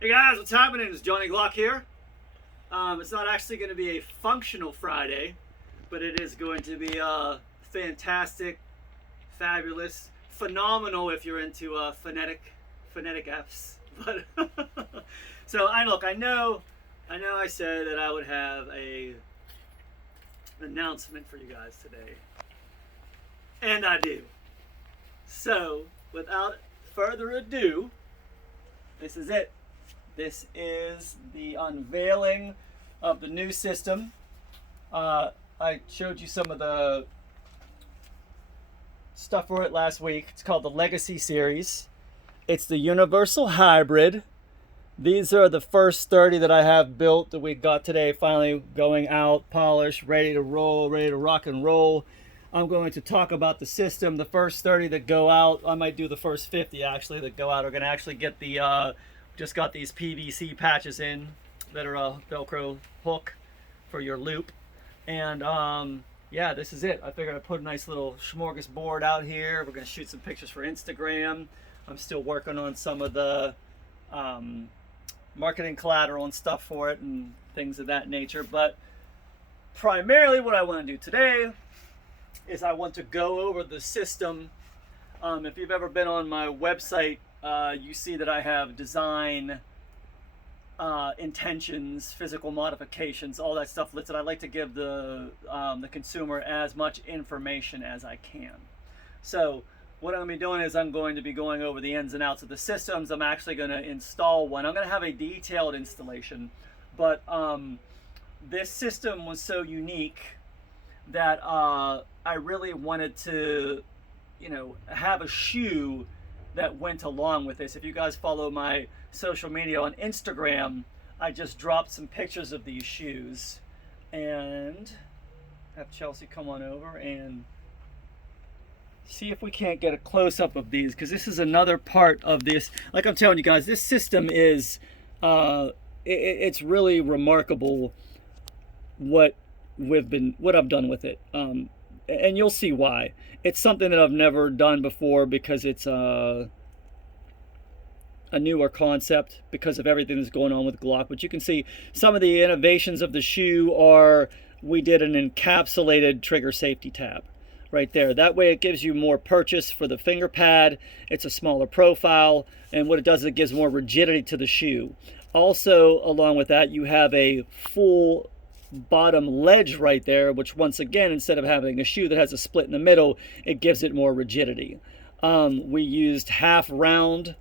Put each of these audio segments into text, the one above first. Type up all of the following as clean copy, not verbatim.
Hey guys, what's happening? It's Johnny Glock here. It's not actually going to be a functional Friday, but it is going to be fantastic, fabulous, phenomenal if you're into phonetic F's. But so I know, I said that I would have a announcement for you guys today, and I do. So without further ado, this is it. This is the unveiling of the new system. I showed you some of the stuff for it last week. It's called the Legacy Series. It's the Universal Hybrid. These are the first 30 that I have built that we got today, finally going out, polished, ready to roll, ready to rock and roll. I'm going to talk about the system. The first 30 that go out, I might do the first 50 actually that go out, are going to actually get the just got these PVC patches in that are a Velcro hook for your loop. And yeah, this is it. I figured I'd put a nice little smorgasbord out here. We're going to shoot some pictures for Instagram. I'm still working on some of the marketing collateral and stuff for it and things of that nature. But primarily what I want to do today is I want to go over the system. If you've ever been on my website, you see that I have design intentions, physical modifications, all that stuff listed. I like to give the consumer as much information as I can. So what I'm going to be doing is I'm going to be going over the ins and outs of the systems. I'm actually going to install one. I'm going to have a detailed installation, but this system was so unique that I really wanted to, have a shoe that went along with this. If you guys follow my social media on Instagram, I just dropped some pictures of these shoes and have Chelsea come on over and see if we can't get a close-up of these, because this is another part of this. Like I'm telling you guys, this system is it's really remarkable what I've done with it, and you'll see why. It's something that I've never done before because it's a newer concept because of everything that's going on with Glock. But you can see some of the innovations of the shoe are, we did an encapsulated trigger safety tab right there. That way it gives you more purchase for the finger pad. It's a smaller profile, and what it does is it gives more rigidity to the shoe. Also, along with that, you have a full bottom ledge right there, which once again, instead of having a shoe that has a split in the middle, it gives it more rigidity. We used half round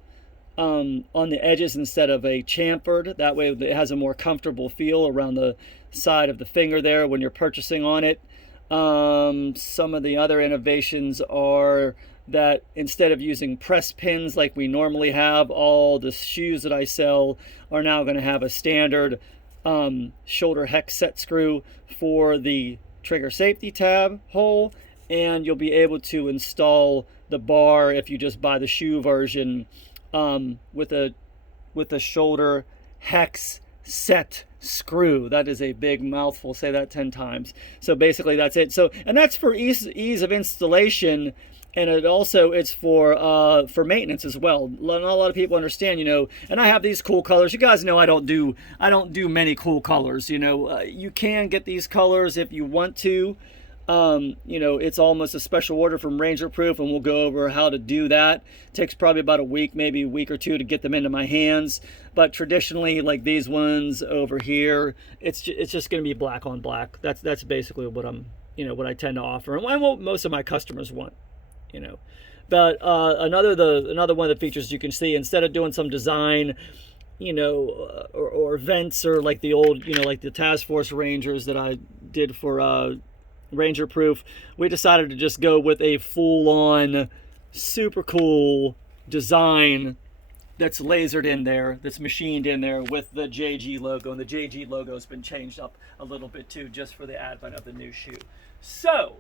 on the edges instead of a chamfered. That way it has a more comfortable feel around the side of the finger there when you're purchasing on it. Some of the other innovations are that instead of using press pins like we normally have, all the shoes that I sell are now going to have a standard shoulder hex set screw for the trigger safety tab hole, and you'll be able to install the bar if you just buy the shoe version with a shoulder hex set screw. That is a big mouthful. Say that 10 times. So basically that's it. So, and that's for ease of installation, and it's for maintenance as well. Not a lot of people understand, and I have these cool colors. You guys know I don't do many cool colors. You can get these colors if you want to. It's almost a special order from Ranger Proof, and we'll go over how to do that. It takes probably about a week, maybe a week or two to get them into my hands. But traditionally, like these ones over here, it's just going to be black on black. That's basically what what I tend to offer, and what most of my customers want. But another one of the features you can see, instead of doing some design, or vents, or like the old, like the Task Force Rangers that I did for Ranger Proof, we decided to just go with a full-on, super cool design that's lasered in there, that's machined in there with the JG logo, and the JG logo has been changed up a little bit too, just for the advent of the new shoe. So,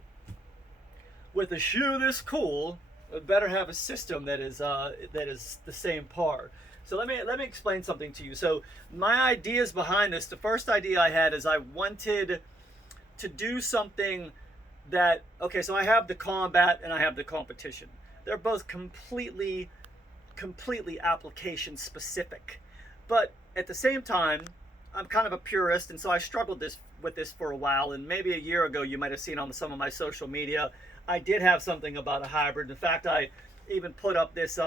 with a shoe this cool, we better have a system that is the same par. So let me explain something to you. So my ideas behind this, the first idea I had is I wanted to do something that, okay, so I have the combat and I have the competition. They're both completely application specific. But at the same time, I'm kind of a purist, and so I struggled with this for a while. And maybe a year ago, you might have seen on some of my social media, I did have something about a hybrid. In fact, I even put up this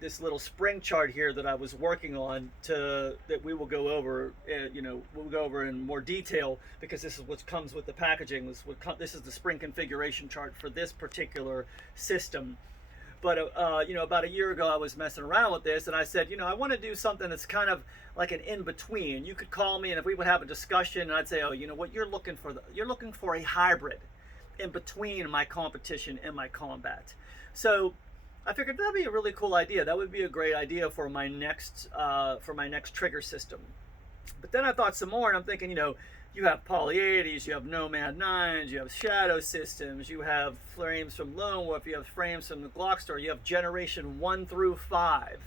this little spring chart here that I was working on that we will go over. We'll go over in more detail, because this is what comes with the packaging. This is the spring configuration chart for this particular system. But about a year ago, I was messing around with this, and I said, I want to do something that's kind of like an in-between. You could call me, and if we would have a discussion, and I'd say, oh, you know what, you're looking for a hybrid in between my competition and my combat. So I figured that'd be a really cool idea. That would be a great idea for my next trigger system. But then I thought some more, and I'm thinking, you have Poly 80s, you have Nomad 9s, you have Shadow Systems, you have frames from Lone Wolf, you have frames from the Glock store, you have generation 1 through 5.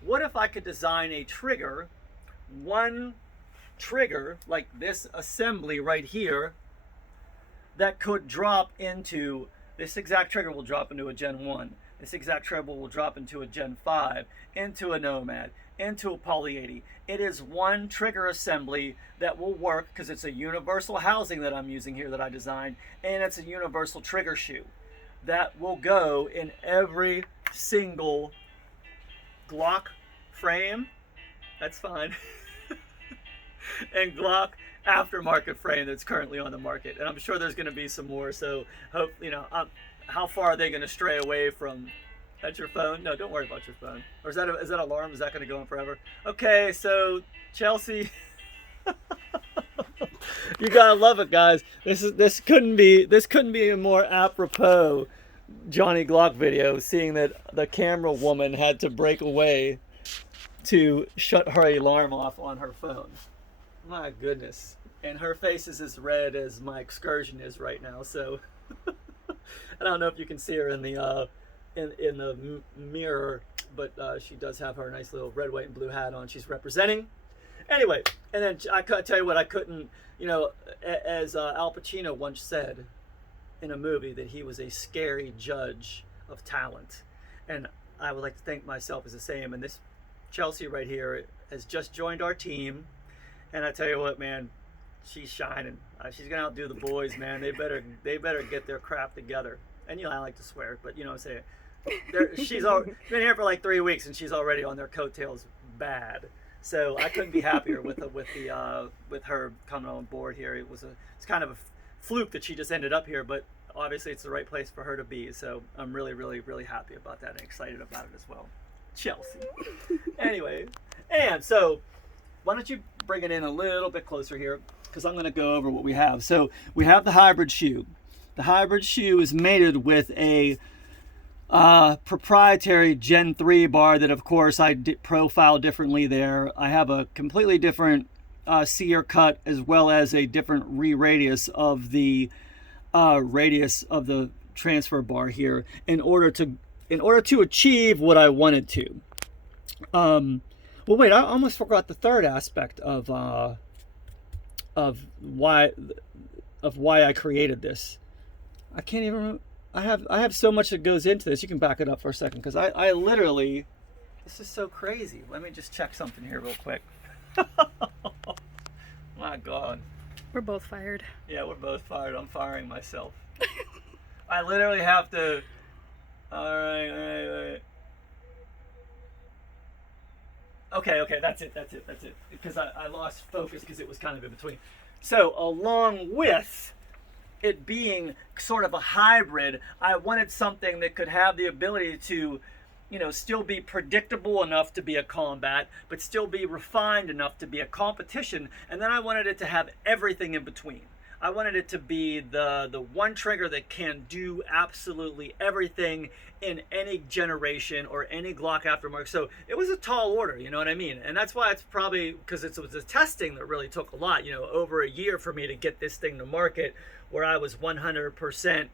What if I could design a trigger, one trigger, like this assembly right here, that could drop into, this exact trigger will drop into a Gen 1. This exact trigger will drop into a Gen 5, into a Nomad, into a Poly 80. It is one trigger assembly that will work, because it's a universal housing that I'm using here that I designed, and it's a universal trigger shoe that will go in every single Glock frame. That's fine. And Glock aftermarket frame that's currently on the market. And I'm sure there's going to be some more. So hope, how far are they going to stray away from? That's your phone? No, don't worry about your phone. Or is that alarm? Is that going to go on forever? Okay, so Chelsea, you gotta love it, guys. This couldn't be a more apropos Johnny Glock video, seeing that the camera woman had to break away to shut her alarm off on her phone. My goodness. And her face is as red as my excursion is right now. So I don't know if you can see her in the mirror, but she does have her nice little red, white, and blue hat on. She's representing. Anyway, and then I could tell you what, I couldn't, as Al Pacino once said in a movie, that he was a scary judge of talent. And I would like to think myself as the same. And this Chelsea right here has just joined our team. And I tell you what, man, she's shining. She's gonna outdo the boys, man. They better get their crap together. And I like to swear, but you know what I'm saying. She's been here for like 3 weeks, and she's already on their coattails bad. So I couldn't be happier with her coming on board here. It's kind of a fluke that she just ended up here, but obviously it's the right place for her to be. So I'm really, really, really happy about that and excited about it as well. Chelsea. Anyway, and so why don't you bring it in a little bit closer here, because I'm going to go over what we have. So we have the hybrid shoe. The hybrid shoe is mated with a proprietary Gen 3 bar that, of course, I profile differently there. I have a completely different sear cut, as well as a different radius of the transfer bar here, in order to achieve what I wanted to. Well, wait, I almost forgot the third aspect of why I created this. I can't even remember. I have so much that goes into this. You can back it up for a second, because I literally, this is so crazy. Let me just check something here real quick. My God. We're both fired. Yeah, we're both fired. I'm firing myself. I literally have to. All right. Okay, that's it. Because I lost focus because it was kind of in between. So along with it being sort of a hybrid, I wanted something that could have the ability to, still be predictable enough to be a combat, but still be refined enough to be a competition. And then I wanted it to have everything in between. I wanted it to be the one trigger that can do absolutely everything in any generation or any Glock aftermarket. So it was a tall order, you know what I mean? And that's why it's probably, because it was the testing that really took a lot, over a year for me to get this thing to market, where I was 100%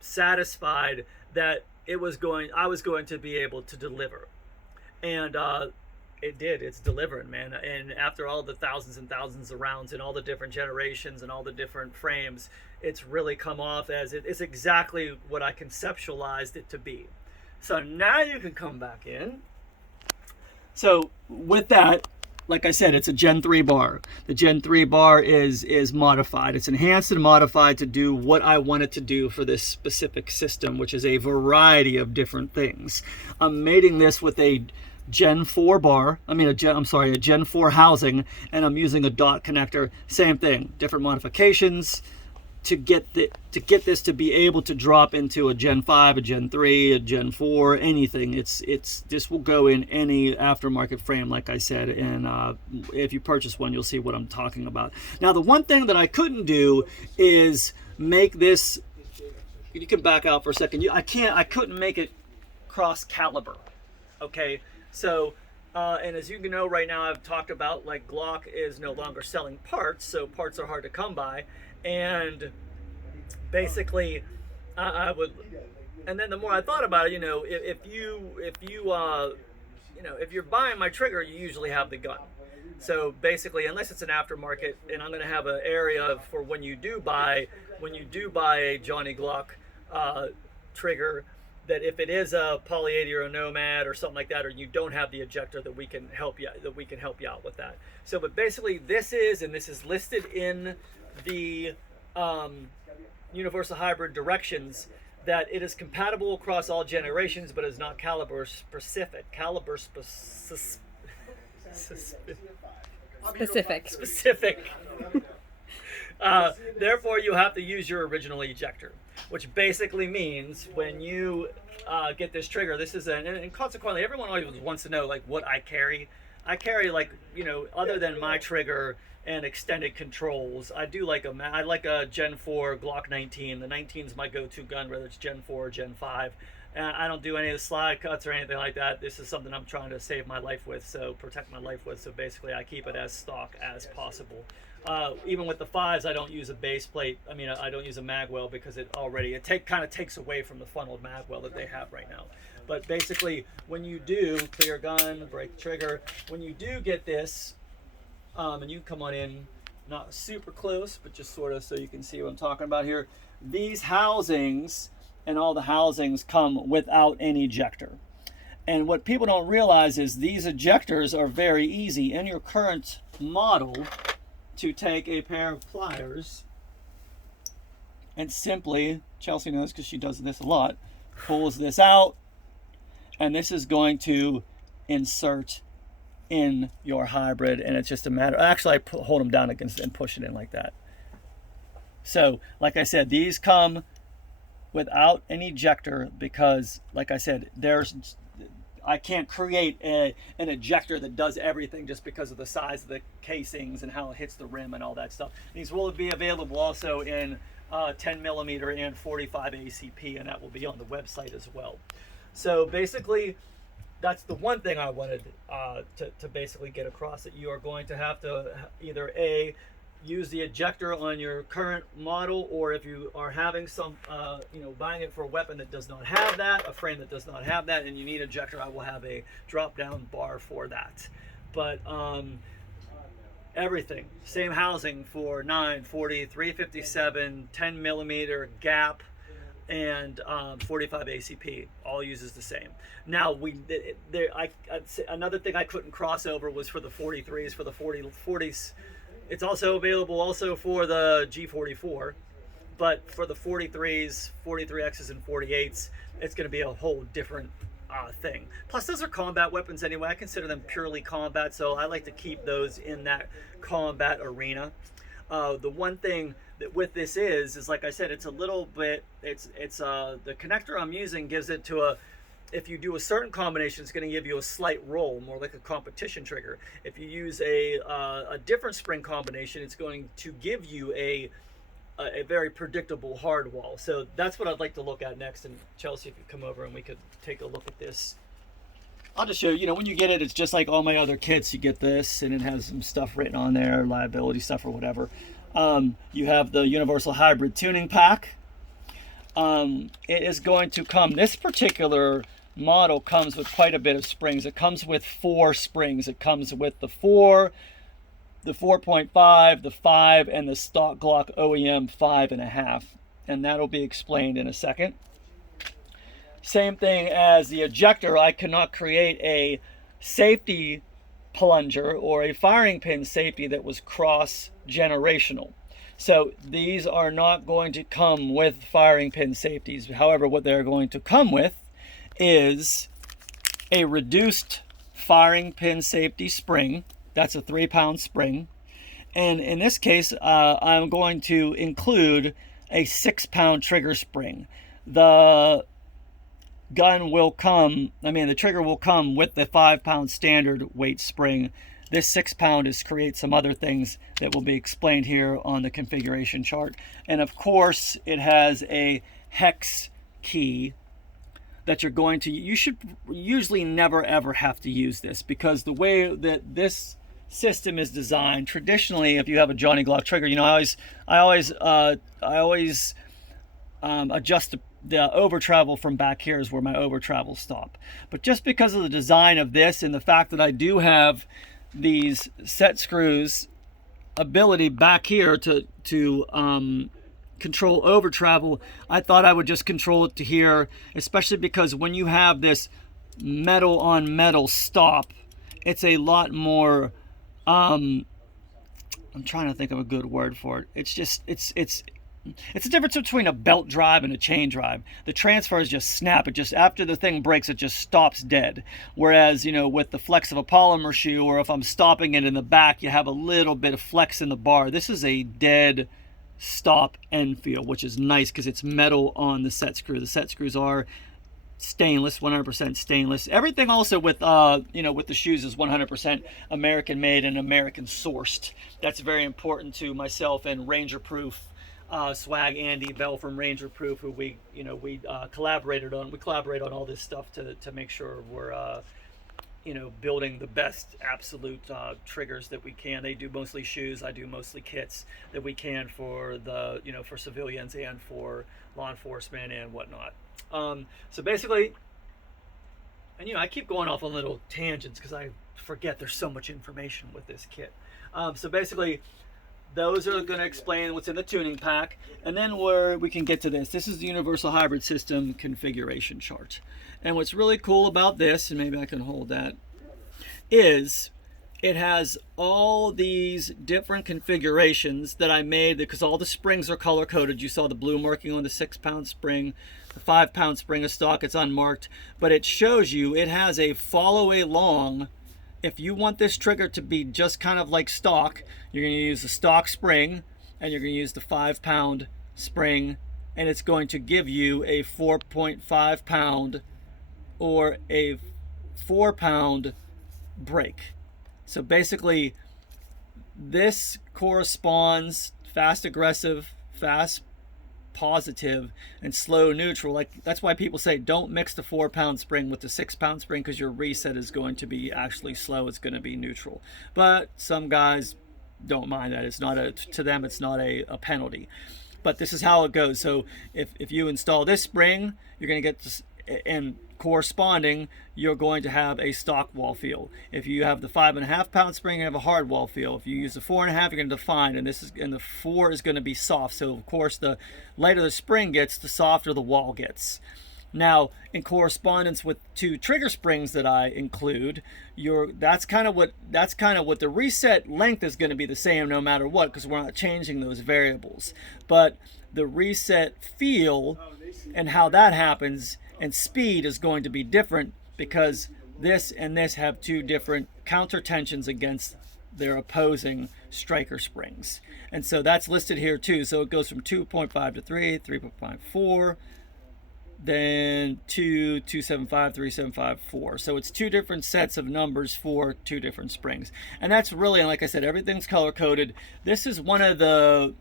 satisfied that I was going to be able to deliver. And it did. It's delivering, man. And after all the thousands and thousands of rounds and all the different generations and all the different frames, it's really come off as it's exactly what I conceptualized it to be. So now you can come back in. So with that, like I said, it's a Gen 3 bar. The Gen 3 bar is modified. It's enhanced and modified to do what I want it to do for this specific system, which is a variety of different things. I'm mating this with a Gen 4 bar. A Gen 4 housing, and I'm using a dot connector. Same thing, different modifications to get this to be able to drop into a Gen 5, a Gen 3, a Gen 4, anything. This will go in any aftermarket frame, like I said, and if you purchase one, you'll see what I'm talking about. Now, the one thing that I couldn't do is make this. You can back out for a second. I couldn't make it cross caliber. Okay, so. And as you know, right now I've talked about, like, Glock is no longer selling parts, so parts are hard to come by. And basically, I would, and then the more I thought about it, if you're buying my trigger, you usually have the gun. So basically, unless it's an aftermarket, and I'm going to have an area for when you do buy a Johnny Glock trigger, that if it is a Poly 80 or a Nomad or something like that, or you don't have the ejector, that we can help you out with that. So, but basically, this is listed in the Universal Hybrid directions, that it is compatible across all generations, but is not caliber specific. Specific. Therefore, you have to use your original ejector, which basically means when you get this trigger, and consequently, everyone always wants to know, like, what I carry. I carry, like, other than my trigger and extended controls, I like a Gen 4 Glock 19. The 19 is my go-to gun, whether it's Gen 4 or Gen 5. I don't do any of the slide cuts or anything like that. This is something I'm trying to save my life with, protect my life with. So basically, I keep it as stock as possible. Even with the 5s, I don't use a base plate. I don't use a mag well, because it kind of takes away from the funneled mag well that they have right now. But basically, when you do clear gun, break the trigger, when you do get this, and you come on in, not super close, but just sort of so you can see what I'm talking about here. These housings and all the housings come without an ejector. And what people don't realize is these ejectors are very easy in your current model to take a pair of pliers and simply, Chelsea knows because she does this a lot, pulls this out, and this is going to insert in your hybrid, and it's just a matter. Actually, I hold them down against and push it in like that. So, like I said, these come without an ejector because, like I said, I can't create an ejector that does everything just because of the size of the casings and how it hits the rim and all that stuff. These will be available also in 10 millimeter and 45 ACP, and that will be on the website as well. So basically, that's the one thing I wanted to basically get across, that you are going to have to either use the ejector on your current model, or if you are having some, buying it for a weapon that does not have that, a frame that does not have that, and you need ejector, I will have a drop-down bar for that. But everything, same housing for 9, 40, 357, 10 millimeter gap, and 45 ACP, all uses the same. Now, another thing I couldn't cross over was for the 43s, for the 40s. It's also available also for the G44, but for the 43s, 43Xs, and 48s, it's going to be a whole different thing. Plus, those are combat weapons anyway. I consider them purely combat, so I like to keep those in that combat arena. The one thing that with this is like I said, it's a little bit, the connector I'm using gives it to if you do a certain combination, it's going to give you a slight roll, more like a competition trigger. If you use a different spring combination, it's going to give you a very predictable hard wall. So that's what I'd like to look at next. And Chelsea, if you come over and we could take a look at this. I'll just show you, when you get it, it's just like all my other kits. You get this, and it has some stuff written on there, liability stuff or whatever. You have the Universal Hybrid Tuning Pack. It is going to come, this particular model comes with quite a bit of springs. It comes with 4 springs. It comes with the 4, the 4.5, the 5, and the stock Glock OEM 5.5. And that'll be explained in a second. Same thing as the ejector. I cannot create safety plunger or a firing pin safety that was cross generational. So these are not going to come with firing pin safeties. However, what they're going to come with is a reduced firing pin safety spring. That's a 3-pound spring. And in this case, I'm going to include a 6-pound trigger spring. The gun will come, the trigger will come with the 5-pound standard weight spring. This 6-pound is create some other things that will be explained here on the configuration chart. And of course, it has a hex key that you're going to, you should usually never ever have to use this, because the way that this system is designed, traditionally, if you have a Johnny Glock trigger, I always adjust the over travel from back here is where my over travel stop. But just because of the design of this and the fact that I do have these set screws ability back here to control over travel, I thought I would just control it to here, especially because when you have this metal on metal stop, it's a lot more I'm trying to think of a good word for it. It's just it's a difference between a belt drive and a chain drive. The transfers just snap. It just, after the thing breaks, it just stops dead. Whereas, with the flex of a polymer shoe, or if I'm stopping it in the back, you have a little bit of flex in the bar. This is a dead stop end feel, which is nice because it's metal on the set screw. The set screws are stainless, 100% stainless. Everything also with with the shoes is 100% American made and American sourced. That's very important to myself and Ranger Proof. Swag Andy Bell from Ranger Proof, who we collaborated on. We collaborate on all this stuff to make sure we're building the best absolute triggers that we can. They do mostly shoes. I do mostly kits that we can for the for civilians and for law enforcement and whatnot. So basically, and I keep going off on little tangents because I forget there's so much information with this kit. So basically, those are going to explain what's in the tuning pack, and then where we can get to this. This is the Universal Hybrid System configuration chart. And what's really cool about this, and maybe I can hold that, is it has all these different configurations that I made, because all the springs are color coded. You saw the blue marking on the 6-pound spring, the 5-pound spring of stock, it's unmarked, but it shows you it has a follow along. If you want this trigger to be just kind of like stock, you're going to use the stock spring and you're going to use the 5-pound spring, and it's going to give you a 4.5 pound or a 4-pound break. So basically, this corresponds fast aggressive, fast positive, and slow neutral. Like, that's why people say don't mix the 4-pound spring with the 6-pound spring, because your reset is going to be actually slow. It's going to be neutral. But some guys don't mind that. It's not to them it's not a penalty. But this is how it goes. So if you install this spring, you're going to get this, and corresponding, you're going to have a stock wall feel. If you have the 5.5-pound spring, you have a hard wall feel. If you use the 4.5, you're going to define, and the 4 is going to be soft. So of course, the lighter the spring gets, the softer the wall gets. Now, in correspondence with 2 trigger springs that I include, that's kind of what the reset length is going to be the same no matter what, because we're not changing those variables. But the reset feel and how that happens and speed is going to be different, because this and this have 2 different counter tensions against their opposing striker springs. And so that's listed here too. So it goes from 2.5 to 3, 3.5, 4, then 2, 275, 375, 4. So it's 2 different sets of numbers for 2 different springs. And that's really, like I said, everything's color coded. This is one of the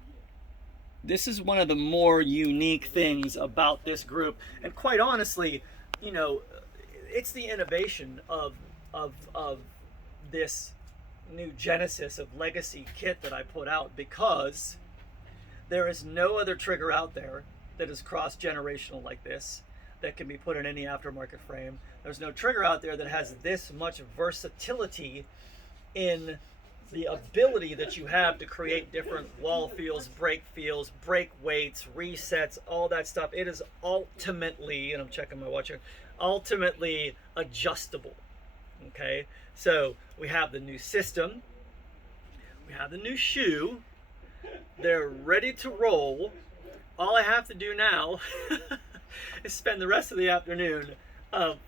more unique things about this group, and quite honestly, it's the innovation of this new genesis of legacy kit that I put out, because there is no other trigger out there that is cross-generational like this that can be put in any aftermarket frame. There's no trigger out there that has this much versatility in the ability that you have to create different wall feels, break weights, resets, all that stuff. It is ultimately, and I'm checking my watch here, ultimately adjustable. Okay, so we have the new system, we have the new shoe, they're ready to roll. All I have to do now is spend the rest of the afternoon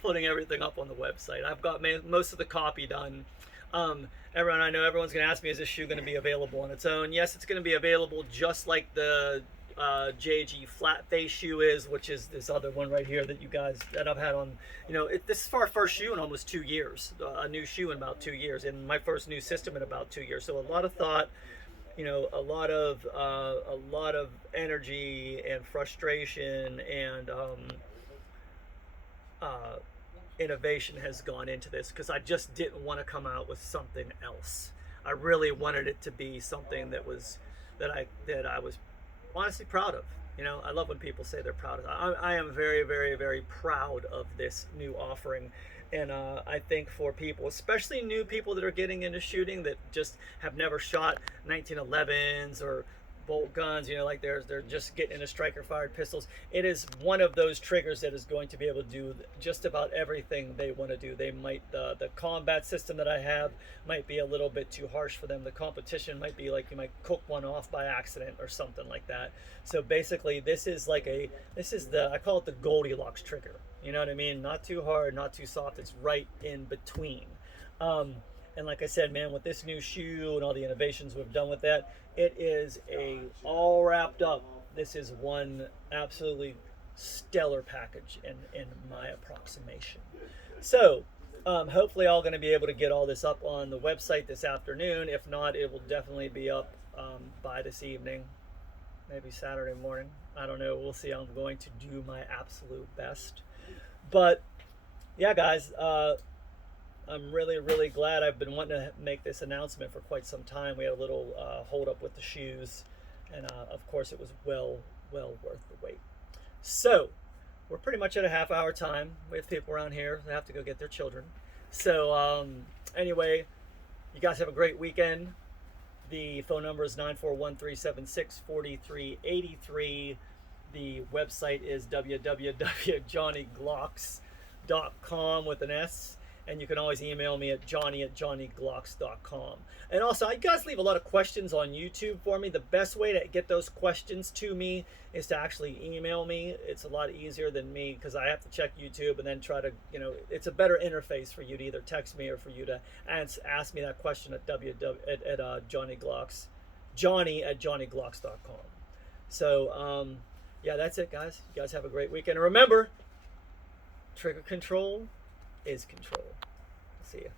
putting everything up on the website. I've got most of the copy done. I know everyone's going to ask me, is this shoe going to be available on its own? Yes, it's going to be available just like the JG flat face shoe is, which is this other one right here that I've had on. This is our first shoe in almost 2 years, a new shoe in about 2 years, and my first new system in about 2 years. So a lot of thought, a lot of energy and frustration and innovation has gone into this, because I just didn't want to come out with something else. I really wanted it to be something that I was honestly proud of. I love when people say they're proud of it. I am very, very, very proud of this new offering. And I think for people, especially new people that are getting into shooting that just have never shot 1911s or bolt guns, like they're just getting into striker fired pistols, it is one of those triggers that is going to be able to do just about everything they want to do. They might the combat system that I have might be a little bit too harsh for them. The competition might be like you might cook one off by accident or something like that. So basically this is I call it the Goldilocks trigger. You know what I mean? Not too hard, not too soft. It's right in between. And like I said, man, with this new shoe and all the innovations we've done with that, it is all wrapped up. This is one absolutely stellar package in my approximation. So hopefully I'm going to be able to get all this up on the website this afternoon. If not, it will definitely be up by this evening, maybe Saturday morning. I don't know. We'll see. I'm going to do my absolute best. But yeah, guys, I'm really, really glad. I've been wanting to make this announcement for quite some time. We had a little hold up with the shoes, and of course it was well worth the wait. So we're pretty much at a half-hour time. We have people around here that have to go get their children. So anyway, you guys have a great weekend. The phone number is 941-376-4383. The website is www.johnnyglocks.com with an S. And you can always email me at johnny@johnnyglocks.com. And also, you guys leave a lot of questions on YouTube for me. The best way to get those questions to me is to actually email me. It's a lot easier than me, because I have to check YouTube and then try to, it's a better interface for you to either text me or for you to ask me that question at johnnyglocks, johnny@johnnyglocks.com. So, yeah, that's it, guys. You guys have a great weekend. And remember, trigger control is control. See ya.